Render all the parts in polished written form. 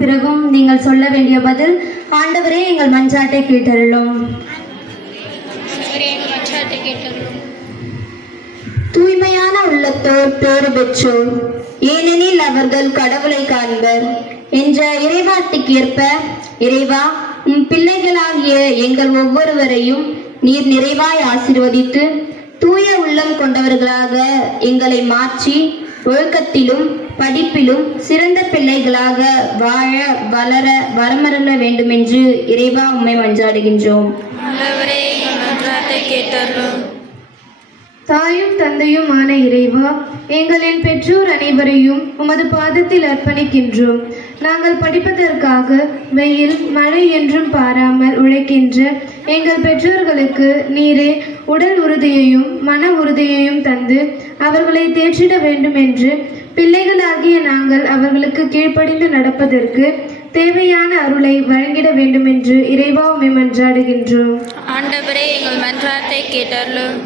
பிறகும் நீங்கள் சொல்ல வேண்டிய பதில், ஆண்டவரே எங்கள் மன்றாட்டை கேட்டருளும். தூய்மையான உள்ளத்தோர் பேறு பெற்றோர், ஏனெனில் அவர்கள் கடவுளை காண்பர் என்ற இறைவார்த்தைக்கு ஏற்ப, இறைவா, உம் பிள்ளைகளாகிய எங்கள் ஒவ்வொருவரையும் நீர் நிறைவாய் ஆசீர்வதித்து தூய உள்ளம் கொண்டவர்களாக எங்களை மாற்றி ஒழுக்கத்திலும் படிப்பிலும் சிறந்த பிள்ளைகளாக வாழ வளர வரமருள வேண்டுமென்று இறைவா உம்மை மன்றாடுகின்றோம். தாயும் தந்தையுமான இறைவா, எங்களின் பெற்றோர் அனைவரையும் உமது பாதத்தில் அர்ப்பணிக்கின்றோம். நாங்கள் படிப்பதற்காக வெயில் மழை என்றும் பாராமல் உழைக்கின்ற எங்கள் பெற்றோர்களுக்கு நீரே உடல் உறுதியையும் மன உறுதியையும் தந்து அவர்களை தேற்றிட வேண்டும் என்று பிள்ளைகளாகிய நாங்கள் அவர்களுக்கு கீழ்ப்படிந்து நடப்பதற்கு தேவையான அருளை வழங்கிட வேண்டும் என்று இறைவா உம்மை மன்றாடுகின்றோம். ஆண்டவரே, எங்கள் மன்றாட்டை கேட்டருளும்.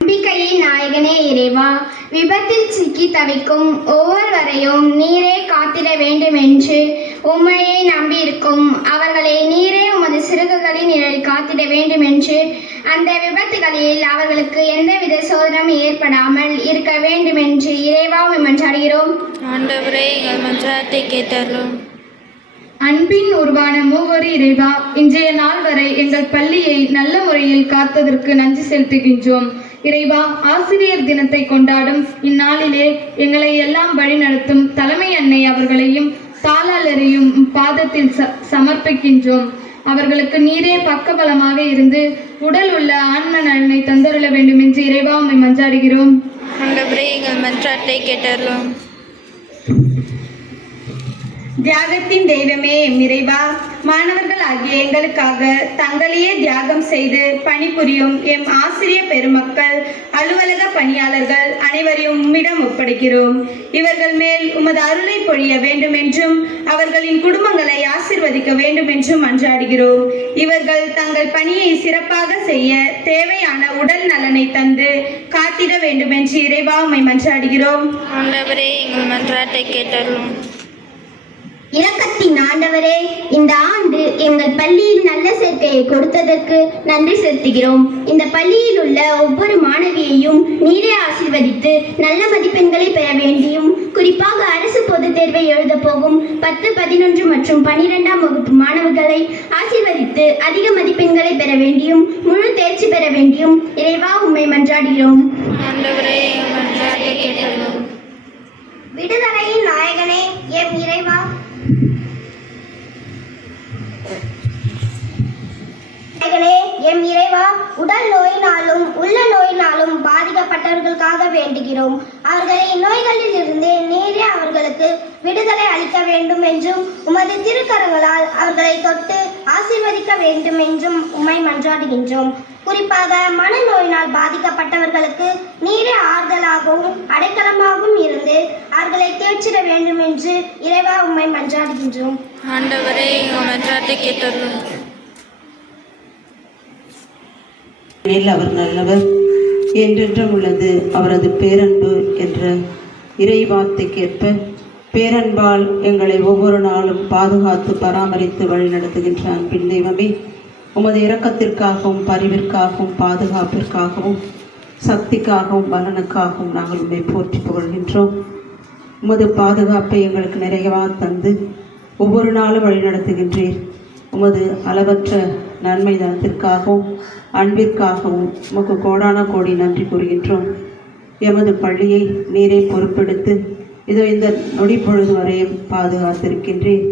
நம்பிக்கையின் நாயகனே இறைவா, விபத்தில் சிக்கி தவிக்கும் ஒவ்வொருவரையும் நீரே காத்திட வேண்டும் என்று உம்மையே நம்பியிருக்கும் அவர்களை நீரே உமது சிறகுகளின் நிழலில் காத்திட வேண்டும் என்று அந்த விபத்துகளில் அவர்களுக்கு எந்தவித சோதனையும் ஏற்படாமல் இருக்க வேண்டும் என்று இறைவா உம்மை மன்றாடுகிறோம். ஆண்டவரே, எங்கள் மன்றாட்டை கேட்டருளும். அன்பின் உருவான மூவரு இறைவா, இன்றைய நாள் வரை எங்கள் பள்ளியை நல்ல முறையில் காத்ததற்கு நன்றி செலுத்துகின்றோம். இறைவா, ஆசிரியர் தினத்தை கொண்டாடும் இந்நாளிலே எங்களை எல்லாம் வழிநடத்தும் தலைமை அன்னை அவர்களையும் தாளாளரையும் பாதத்தில் சமர்ப்பிக்கின்றோம். அவர்களுக்கு நீரே பக்கபலமாக இருந்து உடல் உள்ள ஆன்ம நலனை தந்தருள வேண்டும் என்று இறைவா உம்மை மன்றாடுகிறோம். ஆண்டவரே, எங்கள் மன்றாட்டை கேட்டருளும். தியாகத்தின் தெய்வமே இறைவா, மாணவர்கள் ஆகிய எங்களுக்காக தங்களையே தியாகம் செய்து பணிபுரியும் எம் ஆசிரிய பெருமக்கள், அலுவலக பணியாளர்கள் அனைவரையும் உம்மிடம் ஒப்படைக்கிறோம். இவர்கள் மேல் உமது அருளை பொழிய வேண்டும் என்றும் அவர்களின் குடும்பங்களை ஆசிர்வதிக்க வேண்டும் என்றும் மன்றாடுகிறோம். இவர்கள் தங்கள் பணியை சிறப்பாக செய்ய தேவையான உடல் நலனை தந்து காத்திட வேண்டும் என்று இறைவா உம்மை மன்றாடுகிறோம். ஆண்டவரே, எங்கள் மன்றாட்டை கேட்டருளும். இரக்கத்தின் ஆண்டவரே, இந்த ஆண்டு எங்கள் பள்ளியில் நல்ல சேர்க்கையை கொடுத்ததற்கு நன்றி செலுத்துகிறோம். இந்த பள்ளியில் உள்ள ஒவ்வொரு மாணவியையும் நீரே ஆசீர்வதித்து நல்ல மதிப்பெண்களை பெற வேண்டியும், குறிப்பாக அரசு பொதுத் தேர்வை எழுத போகும் 10, 11 மற்றும் 12ஆம் வகுப்பு மாணவர்களை ஆசீர்வதித்து அதிக மதிப்பெண்களை பெற வேண்டியும் முழு தேர்ச்சி பெற வேண்டியும் இறைவா உம்மை மன்றாடுகிறோம். ஆண்டவரே, எங்கள் மன்றாட்டை கேட்டருளும். விடுதலையின் நாயகனே எம் இறைவா, எம் இறைவா, உடல் நோயினாலும் உள்ள நோயினாலும் பாதிக்கப்பட்டவர்களுக்காக வேண்டுகிறோம். அவர்களை நோய்களில் இருந்து நீரே அவர்களுக்கு விடுதலை அளிக்க வேண்டும் என்றும் உமது திருக்கரங்களால் அவர்களை தொட்டு ஆசீர்வதிக்க வேண்டும் என்றும் உம்மை மன்றாடுகின்றோம். குறிப்பாக மனநோயினால் பாதிக்கப்பட்டவர்களுக்கு நீரே ஆறுதலாகவும் அடைக்கலமாகவும் இருந்து அவர்களை தேற்றிட வேண்டும் என்று இறைவா உம்மை மன்றாடுகின்றோம். ஆண்டவரே, எங்கள் மன்றாட்டை கேட்டருளும். அவர் நல்லவர், என்றென்றும் உள்ளது அவரது பேரன்பு என்ற இறைவார்த்தைக்கேற்ப பேரன்பால் எங்களை ஒவ்வொரு நாளும் பாதுகாத்து பராமரித்து வழிநடத்துகின்ற அன்பின் தெய்வமே, உமது இரக்கத்திற்காகவும் பரிவிற்காகவும் பாதுகாப்பிற்காகவும் சக்திக்காகவும் பலனுக்காகவும் நாங்கள் உண்மை போற்றி புகழ்கின்றோம். உமது பாதுகாப்பை எங்களுக்கு நிறைவாக தந்து ஒவ்வொரு நாளும் வழிநடத்துகின்றீர். உமது அளவற்ற நன்மை தனத்திற்காகவும் அன்பிற்காகவும் உமக்கு கோடான கோடி நன்றி கூறுகின்றோம். எமது பள்ளியை நீரே பொறுப்பெடுத்து இதோ இந்த நொடி பொழுது வரையும் பாதுகாத்திருக்கின்றேன்.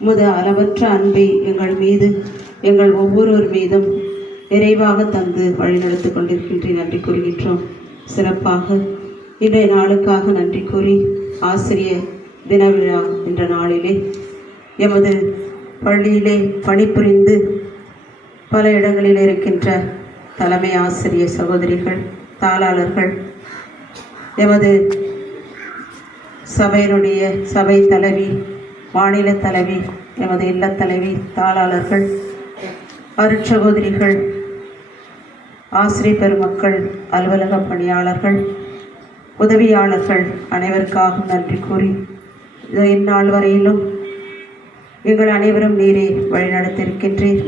உமது அளவற்ற அன்பை எங்கள் மீது எங்கள் ஒவ்வொருவர் மீதும் நிறைவாக தந்து வழிநடத்தி கொண்டிருக்கின்றேன். நன்றி கூறுகின்றோம். சிறப்பாக இன்றைய நாளுக்காக நன்றி கூறி ஆசிரியர் தின விழா என்ற நாளிலே எமது பள்ளியிலே பணிபுரிந்து பல இடங்களில் இருக்கின்ற தலைமை ஆசிரியர் சகோதரிகள், தாளாளர்கள், எமது சபையினுடைய சபை தலைவி, மாநில தலைவி, எமது இல்லத் தலைவி, தாளாளர்கள், அருட்சகோதரிகள், ஆசிரியர் பெருமக்கள், அலுவலக பணியாளர்கள், உதவியாளர்கள் அனைவருக்காகவும் நன்றி கூறி இந்நாள் வரையிலும் எங்கள் அனைவரும் நீரே வழிநடத்தியிருக்கின்றீர்.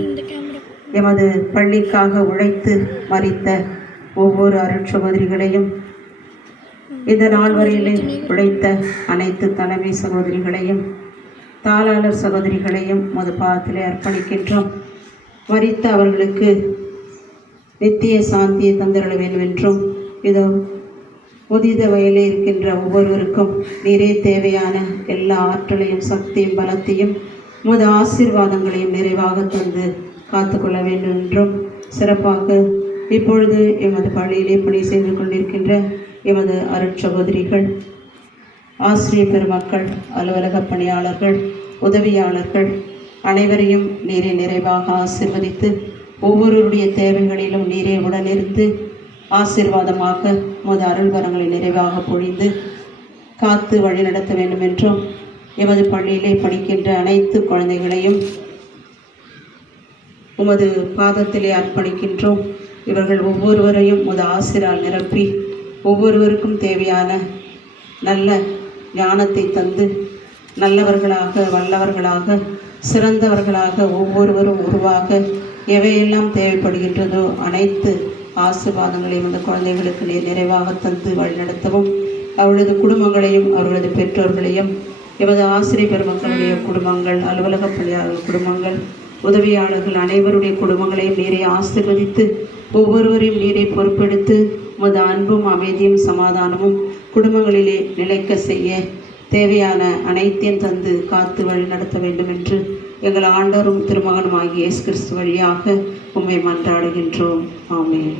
எமது பள்ளிக்காக உழைத்து மரித்த ஒவ்வொரு அருட்சகோதரிகளையும், இந்த நாள் வரையிலே உழைத்த அனைத்து தலைமை சகோதரிகளையும், தாளாளர் சகோதரிகளையும் உமது பாதத்திலே அர்ப்பணிக்கின்றோம். மரித்த அவர்களுக்கு நித்திய சாந்தியை தந்திரள வேண்டும் என்றும், இதோ முதித வயலில் இருக்கின்ற ஒவ்வொருவருக்கும் நீரே தேவையான எல்லா ஆற்றலையும் சக்தியும் பலத்தையும் உமது ஆசீர்வாதங்களையும் நிறைவாக தந்து காத்துக்கொள்ள வேண்டும் என்றும், சிறப்பாக இப்பொழுது எமது பள்ளியிலே பணி செய்து கொண்டிருக்கின்ற எமது அருட்சகோதரிகள், ஆசிரியர் பெருமக்கள், அலுவலக பணியாளர்கள், உதவியாளர்கள் அனைவரையும் நீரே நிறைவாக ஆசீர்வதித்து ஒவ்வொருவருடைய தேவைகளிலும் நீரே உடனிருந்து ஆசீர்வாதமாக உமது அருள் வரங்களை நிறைவாக பொழிந்து காத்து வழிநடத்த வேண்டும் என்றும், எமது பள்ளியிலே படிக்கின்ற அனைத்து குழந்தைகளையும் உமது பாதத்திலே அர்ப்பணிக்கின்றோம். இவர்கள் ஒவ்வொருவரையும் உமது ஆசிரால் நிரப்பி ஒவ்வொருவருக்கும் தேவையான நல்ல ஞானத்தை தந்து நல்லவர்களாக, வல்லவர்களாக, சிறந்தவர்களாக ஒவ்வொருவரும் உருவாக எவையெல்லாம் தேவைப்படுகின்றதோ அனைத்து ஆசீர்வாதங்களையும் அந்த குழந்தைகளுக்கு நீர் நிறைவாக தந்து வழிநடத்தவும், அவர்களது குடும்பங்களையும் அவர்களது பெற்றோர்களையும், எமது ஆசிரியர் பெருமக்களுடைய குடும்பங்கள், அலுவலக பணியாளர்கள் குடும்பங்கள், உதவியாளர்கள் அனைவருடைய குடும்பங்களையும் நீரை ஆசீர்வதித்து ஒவ்வொருவரையும் நீரை பொறுப்பெடுத்து உமது அன்பும் அமைதியும் சமாதானமும் குடும்பங்களிலே நிலைக்க செய்ய தேவையான அனைத்தையும் தந்து காத்து வழி நடத்த வேண்டும் என்று எங்கள் ஆண்டவரும் திருமகனும் ஆகிய இயேசு கிறிஸ்து வழியாக உம்மை மன்றாடுகின்றோம். ஆமென்.